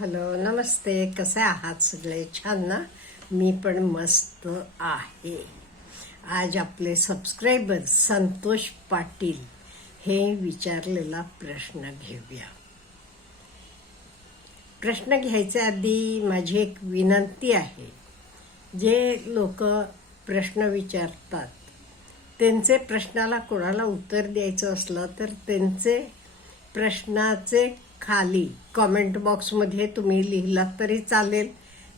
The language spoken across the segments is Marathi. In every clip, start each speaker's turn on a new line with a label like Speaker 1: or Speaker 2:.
Speaker 1: हॅलो नमस्ते. कसे आहात सगळे? छान ना? मी पण मस्त आहे. आज आपले सबस्क्रायबर संतोष पाटील हे विचारलेला प्रश्न घेऊया. प्रश्न घ्यायच्या आधी माझी एक विनंती आहे. जे लोक प्रश्न विचारतात त्यांचे प्रश्नाला कोणाला उत्तर द्यायचं असलं तर त्यांचे प्रश्नाचे खाली कॉमेंट बॉक्समध्ये तुम्ही लिहिलात तरी चालेल.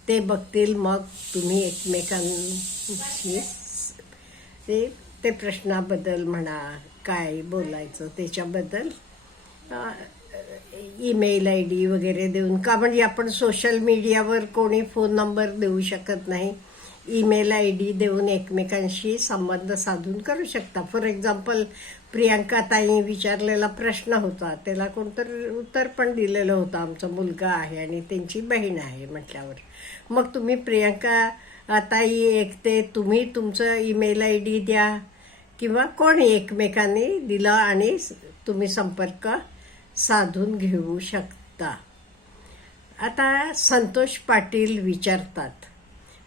Speaker 1: ते बघतील मग तुम्ही एकमेकांशी ते ते प्रश्नाबद्दल म्हणा काय बोलायचं त्याच्याबद्दल ईमेल आय डी वगैरे देऊन का म्हणजे आपण सोशल मीडियावर कोणी फोन नंबर देऊ शकत नाही. ईमेल आय डी देऊन एकमेकांशी संबंध साधून करू शकता. फॉर एक्झाम्पल प्रियांका ताई विचारलेला प्रश्न होता. त्याला कोणतरी उत्तर पण दिलेलं होतं. आमचा मुलगा आहे आणि त्यांची बहीण आहे म्हटल्यावर. मग तुम्ही प्रियांका ताई एक ते तुम्ही तुमचं ईमेल आय डी द्या किंवा कोणी एकमेकांनी दिला आणि तुम्ही संपर्क साधून घेऊ शकता. आता संतोष पाटील विचारतात.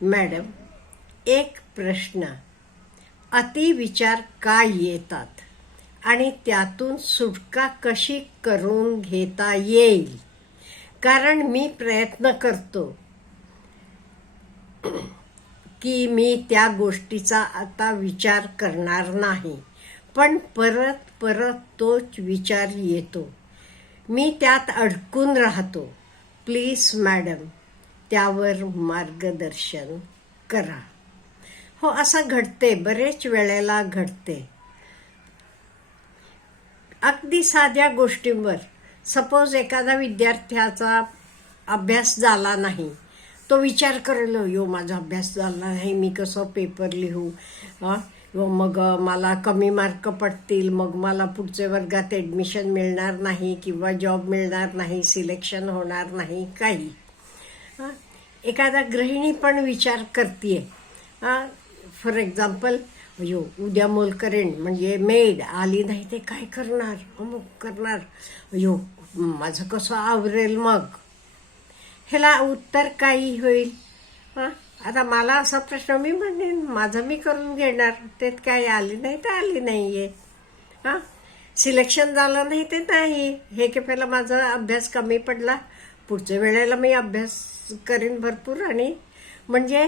Speaker 1: मॅडम एक प्रश्न. अतिविचार का येतात? आणि त्यातून सुटका कशी करून घेता येईल? कारण मी प्रयत्न करतो की मी त्या गोष्टीचा आता विचार करणार नाही. पण परत परत तोच विचार येतो. मी त्यात अडकून राहतो. प्लीज मॅडम त्यावर मार्गदर्शन करा. हो असं घडते बरेच वेळेला घडते अगदी साध्या गोष्टींवर. सपोज एखादा विद्यार्थ्याचा अभ्यास झाला नाही. तो विचार करेल यो माझा अभ्यास झाला नाही मी कसं पेपर लिहू? व मग मला कमी मार्क पडतील मग मला पुढच्या वर्गात ॲडमिशन मिळणार नाही किंवा जॉब मिळणार नाही सिलेक्शन होणार नाही काही. एखादा गृहिणी पण विचार करते फॉर एक्झाम्पल अयो उद्या मोल करेन म्हणजे मेड आली नाही ते काय करणार? अमुक करणार. अयो माझं कसं आवरेल मग? ह्याला उत्तर काही होईल. हां? आता मला असा प्रश्न मी म्हणेन माझं मी करून घेणार. त्यात काही आली नाही तर आली नाही आहे हां? सिलेक्शन झालं नाही ते नाही. हे की पहिला माझा अभ्यास कमी पडला. पुढच्या वेळेला मी अभ्यास करीन भरपूर आणि म्हणजे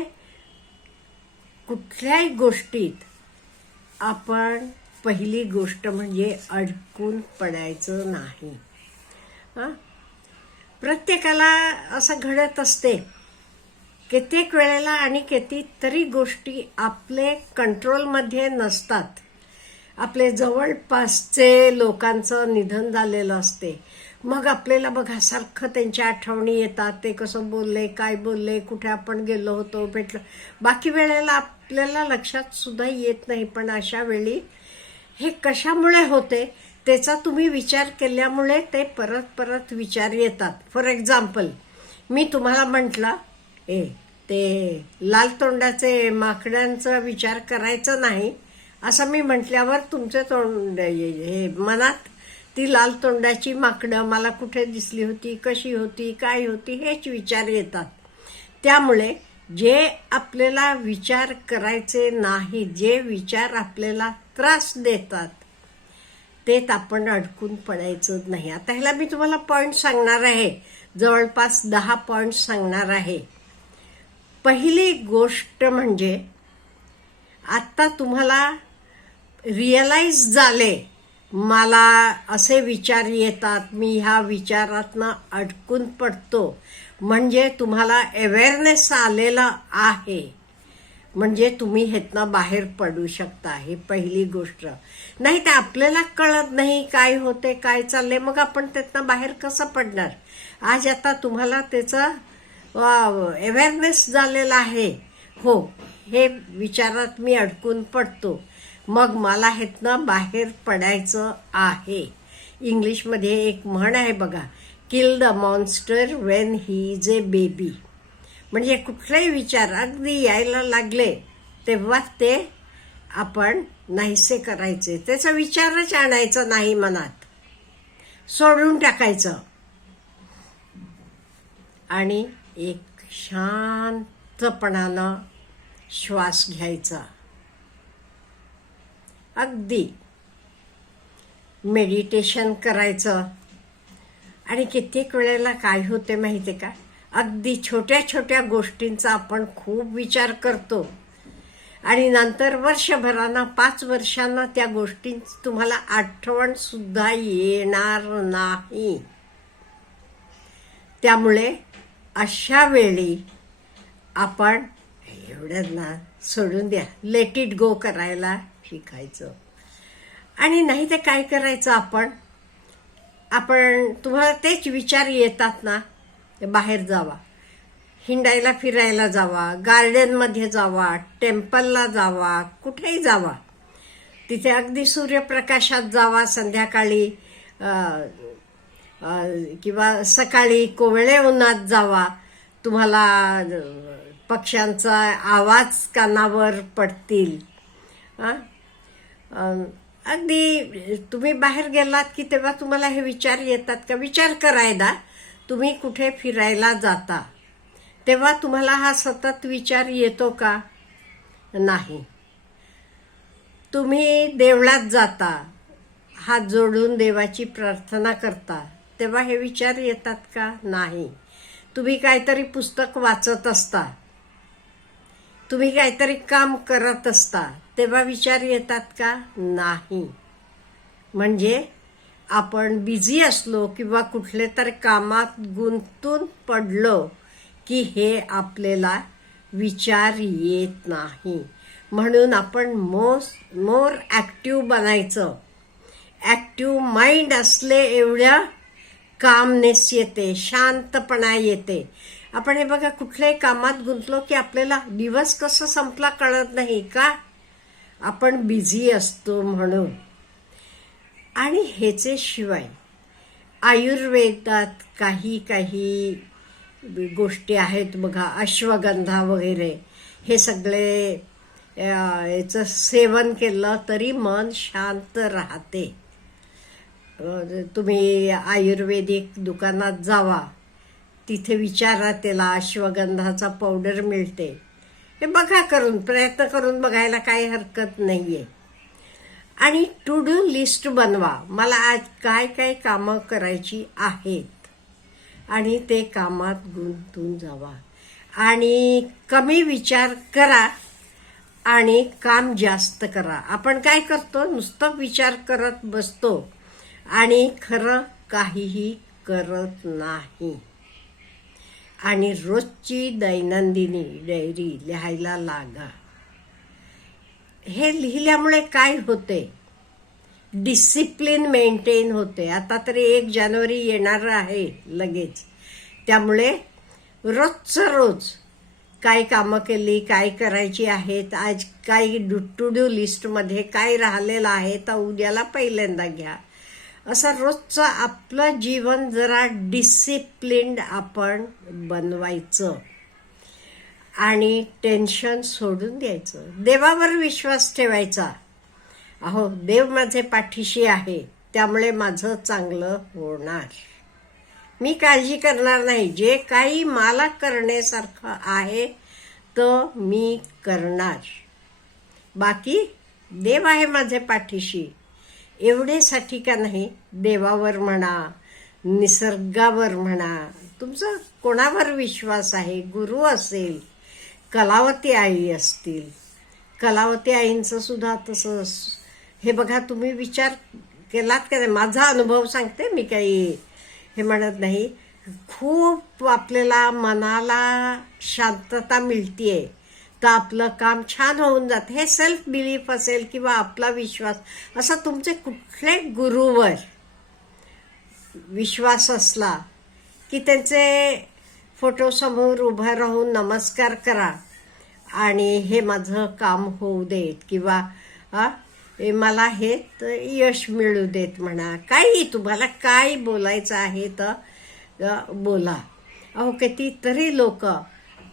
Speaker 1: कुठल्याही गोष्टीत आपण पहिली गोष्ट म्हणजे अडकून पडायचं नाही. हां? प्रत्येकाला असं घडत असते. कित्येक वेळेला आणि कितीतरी गोष्टी आपले कंट्रोलमध्ये नसतात. आपले जवळपासचे लोकांचं निधन झालेलं असते. मग आपल्याला बघा सारखं त्यांच्या आठवणी येतात ते कसं बोलले काय बोलले कुठे आपण गेलो होतो भेटलो. बाकी वेळेला आपल्याला लक्षात सुद्धा येत नाही पण अशा वेळी हे कशामुळे होते त्याचा तुम्ही विचार केल्यामुळे ते परत परत विचार येतात. फॉर एक्झाम्पल मी तुम्हाला म्हटलं ए ते लाल तोंडाचे माकडांचा विचार करायचा नाही असं मी म्हटल्यावर तुमचे तोंड हे मनात ती लाल तोंडाची माकडं मला कुठे दिसली होती कशी होती काय होती हेच विचार येतात. त्यामुळे जे आपल्याला विचार करायचे नाही जे विचार आपल्याला त्रास देतात तेच आपण अडकून पडायचं नाही. आता ह्याला मी तुम्हाला पॉईंट सांगणार आहे. जवळपास दहा पॉईंट सांगणार आहे. पहिली गोष्ट म्हणजे आत्ता तुम्हाला रिअलाइज झाले मला असे विचार येतात मी ह्या विचारातनं अडकून पडतो. म्हणजे तुम्हाला अवेअरनेस आलेला आहे. म्हणजे तुम्ही ह्यातनं बाहेर पडू शकता ही पहिली गोष्ट. नाही तर आपल्याला कळत नाही काय होते काय चालले मग आपण त्यातनं बाहेर कसं पडणार? आज आता तुम्हाला त्याचा अवेअरनेस झालेला आहे. हो हे विचारात मी अडकून पडतो. मग मला ह्यातनं बाहेर पडायचं आहे. इंग्लिशमध्ये एक म्हण आहे बघा kill the monster when he is a baby म्हणजे कुठलेही विचार अगदी यायला लागले तेव्हा ते आपण नाहीसे करायचे. त्याचा विचारच आणायचा नाही मनात. सोडून टाकायचं. आणि एक शांतपणानं श्वास घ्यायचा. अगदी मेडिटेशन करायचं. आणि कित्येक वेळेला काय होते माहिती आहे का? अगदी छोट्या छोट्या गोष्टींचा आपण खूप विचार करतो. आणि नंतर वर्षभरांना पाच वर्षांना त्या गोष्टींची तुम्हाला आठवण सुद्धा येणार नाही. त्यामुळे अशा वेळी आपण एवढ्यांना सोडून द्या. लेट इट गो करायला. शिकायचं. आणि नाही ते काय करायचं आपण? आपण तुम्हाला तेच विचार येतात ना बाहेर जावा. हिंडायला फिरायला जावा गार्डनमध्ये जावा टेम्पलला जावा कुठेही जावा. तिथे अगदी सूर्यप्रकाशात जावा संध्याकाळी किंवा सकाळी कोवळे उन्हात जावा. तुम्हाला पक्ष्यांचा आवाज कानावर पडतील. हां अगदी तुम्ही बाहेर गेलात की तेव्हा तुम्हाला हे विचार येतात का? विचार करायला तुम्ही कुठे फिरायला जाता? तेव्हा तुम्हाला हा सतत विचार येतो का? नाही. तुम्ही देवळात जाता हात जोडून देवाची प्रार्थना करता तेव्हा हे विचार येतात का? नाही. तुम्ही काहीतरी पुस्तक वाचत असता. तुम्ही काहीतरी काम करत असता. तेव्हा विचार येतात का? नाही. म्हणजे आपण बिझी असलो किंवा कुठले तर कामात गुंतून पडलो की हे आपल्याला विचार येत नाही. म्हणून आपण मोस मोर ॲक्टिव बनायचं. ॲक्टिव माइंड असले एवढ्या कामनेस येते शांतपणा येते. आपण हे बघा कुठल्याही कामात गुंतलो की आपल्याला दिवस कसा संपला कळत नाही का? आपण बिझी असतो म्हणून. आणि ह्याचे शिवाय आयुर्वेदात काही काही गोष्टी आहेत बघा अश्वगंधा वगैरे. हे सगळे याचं सेवन केलं तरी मन शांत राहते. तुम्ही आयुर्वेदिक दुकानात जावा तिथे विचारा त्याला अश्वगंधाचा पावडर मिळते. हे बघा करून प्रयत्न करून बघायला काही हरकत नाहीये. आणि टू डू लिस्ट बनवा. मला आज काय काय कामं करायची आहेत? आणि ते कामात गुंतून जावा. आणि कमी विचार करा आणि काम जास्त करा. आपण काय करतो? नुसतं विचार करत बसतो. आणि खरं काहीही करत नाही. आणि रोजची दैनंदिनी डायरी लिहायला लागा. हे लिहिल्यामुळे काय होते? डिसिप्लिन मेंटेन होते. आता तरी एक जानेवारी येणार आहे लगेच. त्यामुळे रोजचं रोज काय कामं केली काय करायची आहेत आज काय डू टू डू लिस्टमध्ये काय राहिलेलं आहे तर उद्याला पहिल्यांदा घ्या. असं रोजचं आपलं जीवन जरा डिसिप्लिन्ड आपण बनवायचं. आणि टेन्शन सोडून द्यायचं. देवावर विश्वास ठेवायचा. अहो देव माझे पाठीशी आहे त्यामुळे माझं चांगलं होणार. मी काळजी करणार नाही. जे काही मला करण्यासारखं आहे तर मी करणार. बाकी देव आहे माझे पाठीशी. एवढेसाठी का नाही? देवावर म्हणा निसर्गावर म्हणा. तुमचा कोणावर विश्वास आहे? गुरु असेल कलावती आई असतील. कलावती आईंचं सुद्धा तसं हे बघा तुम्ही विचार केलात का नाही? माझा अनुभव सांगते मी काही. हे म्हणत नाही. खूप आपल्याला मनाला शांतता मिळतीये. तर आपलं काम छान होऊन जातं. हे सेल्फ बिलीफ असेल किंवा आपला विश्वास असा तुमचे कुठले गुरुवर विश्वास असला की त्यांचे फोटो समोर उभा राहून नमस्कार करा आणि हे माझं काम होऊ देत किंवा मला हे यश मिळू देत म्हणा. काही तुम्हाला काय बोलायचं आहे तर बोला. अहो किती तरी लोक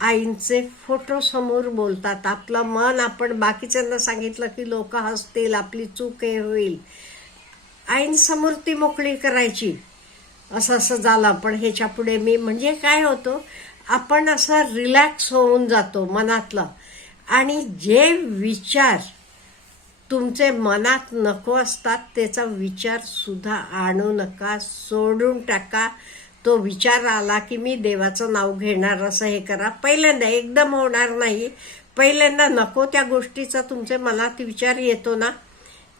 Speaker 1: आईंचे फोटो समोर बोलतात. आपलं मन आपण बाकीच्यांना सांगितलं की लोक हसतील आपली चूक हे होईल. आईंसमोर ती मोकळी करायची. असं असं झालं. पण ह्याच्या पुढे मी म्हणजे काय होतो? आपण असं रिलॅक्स होऊन जातो मनातलं. आणि जे विचार तुमचे मनात नको असतात त्याचा विचार सुद्धा आणू नका सोडून टाका. तो विचार आला की मी देवाचं नाव घेणार असं हे करा. पहिल्यांदा एकदम होणार नाही. पहिल्यांदा नको त्या गोष्टीचा तुमचे मनात विचार येतो ना.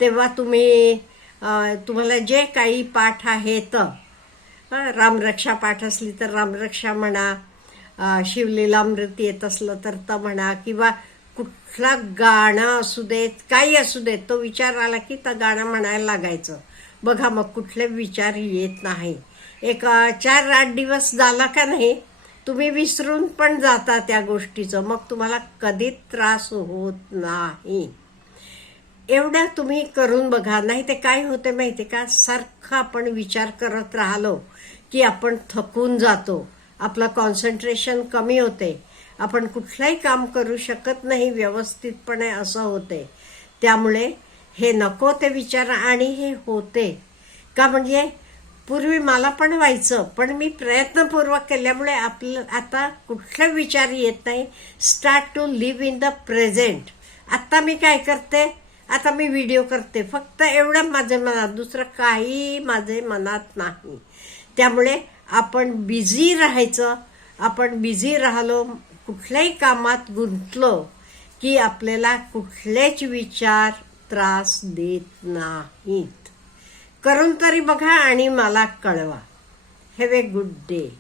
Speaker 1: तेव्हा तुम्ही तुम्हाला जे काही पाठ आहेत रामरक्षा पाठ असली तर रामरक्षा म्हणा शिवलीलामृत येत असलं तर तर म्हणा किंवा कुठला गाणं असू देत काही असू देत तो विचार आला की तर गाणं म्हणायला लागायचं. बघा मग कुठले विचार येत नाही. एक चार आठ दिवस झाला का नाही तुम्ही विसरून पण जाता त्या गोष्टीचं. मग तुम्हाला कधीच त्रास होत नाही. एवढं तुम्ही करून बघा. नाही ते काय होते माहिती का? सारखं आपण विचार करत राहिलो की आपण थकून जातो. आपलं कॉन्सन्ट्रेशन कमी होते. आपण कुठलंही काम करू शकत नाही व्यवस्थितपणे असं होते. त्यामुळे हे नको ते विचार आणि हे होते. का म्हणजे पूर्वी मला पण व्हायचं पण मी प्रयत्नपूर्वक केल्यामुळे आपलं आता कुठला विचार येत नाही. Start to live in the present आत्ता मी काय करते? आता मी व्हिडिओ करते. फक्त एवढं माझ्या मनात दुसरं काही माझे मनात नाही. त्यामुळे आपण बिझी राहायचं आपण बिझी राहिलो कुठल्याही कामात गुंतलो की आपल्याला कुठलेच विचार त्रास देत नाहीत करून तरी बघा आणि मला कळवा. Have a good day